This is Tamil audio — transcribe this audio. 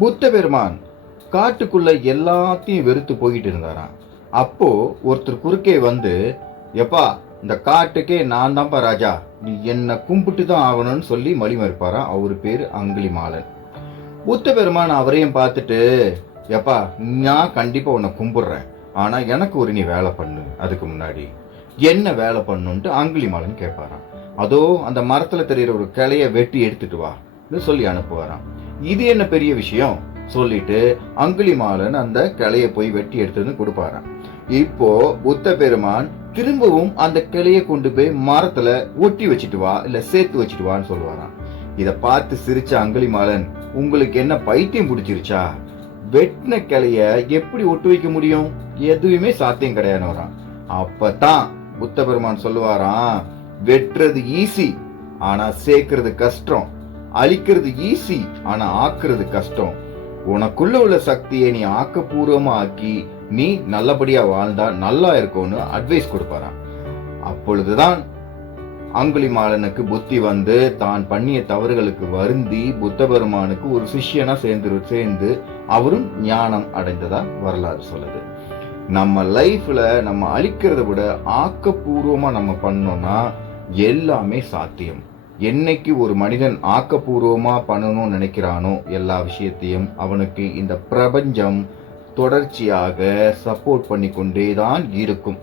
புத்த பெருமான் காட்டுக்குள்ள எல்லாத்தையும் வெறுத்து போயிட்டு இருந்தாராம். அப்போ ஒருத்தர் குறுக்கே வந்து, எப்பா இந்த காட்டுக்கே நான் தான்ப்பா ராஜா, நீ என்ன கும்பிட்டு தான் ஆகணும்னு சொல்லி மொழிமறுப்பாராம். அவரு பேரு அங்குலிமாலன். புத்த பெருமான் அவரையும் பார்த்துட்டு, எப்பா நான் கண்டிப்பா உன்னை கும்பிடுறேன், ஆனா எனக்கு ஒரு நீ வேலை பண்ணு, அதுக்கு முன்னாடி என்ன வேலை பண்ணுன்ட்டு அங்குலிமாலன் கேட்பாராம். அதோ அந்த மரத்துல தெரிகிற ஒரு கிளைய வெட்டி எடுத்துட்டு வா சொல்லி அனுப்புவாராம். இது என்ன பெரிய விஷயம் சொல்லிட்டு அங்குலிமாலன் அந்த கிளைய போய் வெட்டி எடுத்துன்னு கொடுப்பாராம். இப்போ புத்த பெருமான் திரும்பவும் அந்த கிளைய கொண்டு போய் மரத்துல ஒட்டி வச்சுட்டு வா, இல்ல சேர்த்து வச்சுட்டு வான்னு சொல்லுவாராம். இத பார்த்து சிரிச்ச அங்குலிமாலன், உங்களுக்கு என்ன பைத்தியம் பிடிச்சிருச்சா? வெட்டின கிளைய எப்படி ஒட்டு வைக்க முடியும்? எதுவுமே சாத்தியம் கிடையாது. அப்பதான் புத்த பெருமான் சொல்லுவாராம், வெட்டுறது ஈஸி ஆனா சேர்க்கறது கஷ்டம், அழிக்கிறது ஈஸி ஆனா ஆக்குறது கஷ்டம். உனக்குள்ள உள்ள சக்தியை நீ ஆக்கப்பூர்வமா ஆக்கி நீ நல்லபடியா வாழ்ந்தா நல்லா இருக்கும்னு அட்வைஸ் கொடுப்பாராம். அப்பொழுதுதான் அங்குலிமாலனுக்கு புத்தி வந்து தான் பண்ணிய தவறுகளுக்கு வருந்தி புத்த பெருமானுக்கு ஒரு சிஷ்யனா சேர்ந்து அவரும் ஞானம் அடைந்ததா வரலாறு சொல்லுது. நம்ம லைஃப்ல நம்ம அழிக்கிறத விட ஆக்கப்பூர்வமா நம்ம பண்ணோம்னா எல்லாமே சாத்தியம். என்னைக்கு ஒரு மனிதன் ஆக்கப்பூர்வமா பண்ணணும்னு நினைக்கிறானோ எல்லா விஷயத்தையும், அவனுக்கு இந்த பிரபஞ்சம் தொடர்ச்சியாக சப்போர்ட் பண்ணி கொண்டேதான் இருக்கும்.